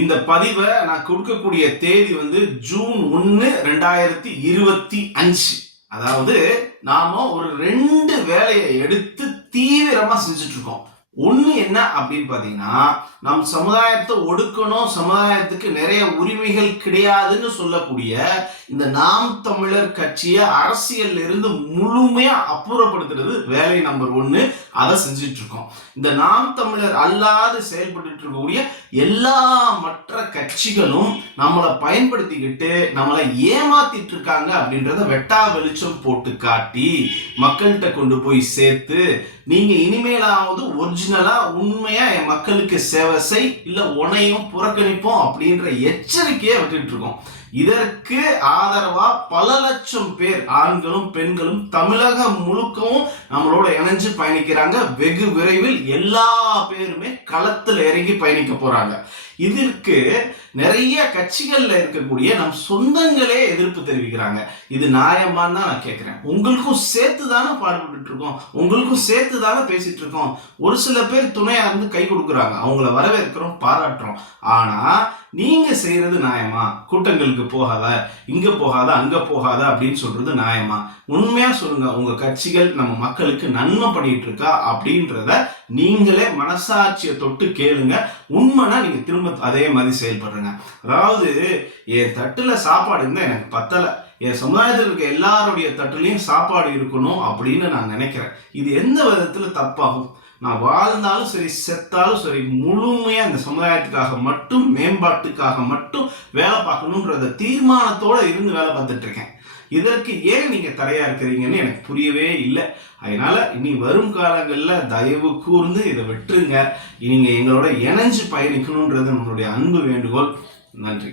இந்த பதிவை நான் கொடுக்கக்கூடிய தேதி வந்து ஜூன் ஒன்று ரெண்டாயிரத்தி இருபத்தி அஞ்சு. அதாவது நாம ஒரு ரெண்டு வேலையை எடுத்து தீவிரமா செஞ்சுட்டு இருக்கோம். ஒன்று என்ன அப்படின்னு பார்த்தீங்கன்னா நம் சமுதாயத்தை ஒடுக்கணும் சமுதாயத்துக்கு நிறைய உரிமைகள் கிடையாதுன்னு சொல்லக்கூடிய இந்த நாம் தமிழர் கட்சியை அரசியல்ல இருந்து முழுமையா அப்புறப்படுத்துறது வேலை நம்பர் ஒன்று அதை செஞ்சுட்டு இருக்கோம். இந்த நாம் தமிழர் அல்லாது செயல்பட்டு இருக்கக்கூடிய எல்லா மற்ற கட்சிகளும் நம்மளை பயன்படுத்திக்கிட்டு நம்மளை ஏமாத்திட்டு இருக்காங்க அப்படின்றத வெட்டா வெளிச்சம் போட்டு காட்டி மக்கள்கிட்ட கொண்டு போய் சேர்த்து நீங்க இனிமேலாவது ஒரிஜினலா உண்மையா என் மக்களுக்கு சேவை செய் இல்ல உனையும் புறக்கணிப்போம் அப்படின்ற எச்சரிக்கையை விட்டுட்டு இருக்கோம். இதற்கு ஆதரவா பல லட்சம் பேர் ஆண்களும் பெண்களும் தமிழகம் முழுக்கவும் நம்மளோட இணைஞ்சு பயணிக்கிறாங்க. வெகு விரைவில் எல்லா பேருமே களத்தில் இறங்கி பயணிக்க போறாங்க. இதற்கு நிறைய கட்சிகள்ல இருக்கக்கூடிய நம் சொந்தங்களே எதிர்ப்பு தெரிவிக்கிறாங்க. இது நியாயமான்னு தான் நான் கேட்கிறேன் உங்களுக்கும் சேர்த்து தானே பாடுபட்டு இருக்கோம் உங்களுக்கும் சேர்த்து தானே பேசிட்டு இருக்கோம் ஒரு சில பேர் துணையா இருந்து கை கொடுக்குறாங்க. அவங்கள வரவேற்கிறோம் பாராட்டுறோம். ஆனா நீங்க செய்யறது நியாயமா? கூட்டங்களுக்கு போகாத இங்க போகாத அங்க போகாத அப்படின்னு சொல்றது நியாயமா? உண்மையா சொல்லுங்க உங்க கட்சிகள் நம்ம மக்களுக்கு நன்மை பண்ணிட்டு இருக்கா அப்படின்றத நீங்களே மனசாட்சியை தொட்டு கேளுங்க. உண்மைனா நீங்க திரும்ப அதே மாதிரி செயல்படுறங்க அதாவது என் தட்டுல சாப்பாடு இருந்தா எனக்கு பத்தல. என் சமுதாயத்தில் இருக்க எல்லாருடைய தட்டுலையும் சாப்பாடு இருக்கணும் அப்படின்னு நான் நினைக்கிறேன். இது எந்த விதத்துல தப்பாகும்? நான் வாழ்ந்தாலும் சரி செத்தாலும் சரி முழுமையாக இந்த சமுதாயத்துக்காக மட்டும் மேம்பாட்டுக்காக மட்டும் வேலை பார்க்கணுன்றத தீர்மானத்தோடு இருந்து வேலை பார்த்துட்டு இருக்கேன். இதற்கு ஏன் நீங்கள் தடையாக இருக்கிறீங்கன்னு எனக்கு புரியவே இல்லை. அதனால் இனி வரும் காலங்களில் தயவு கூர்ந்து இதை விட்டுருங்க. நீங்கள் எங்களோட இணைஞ்சு பயணிக்கணுன்றது நம்மளுடைய அன்பு வேண்டுகோள். நன்றி.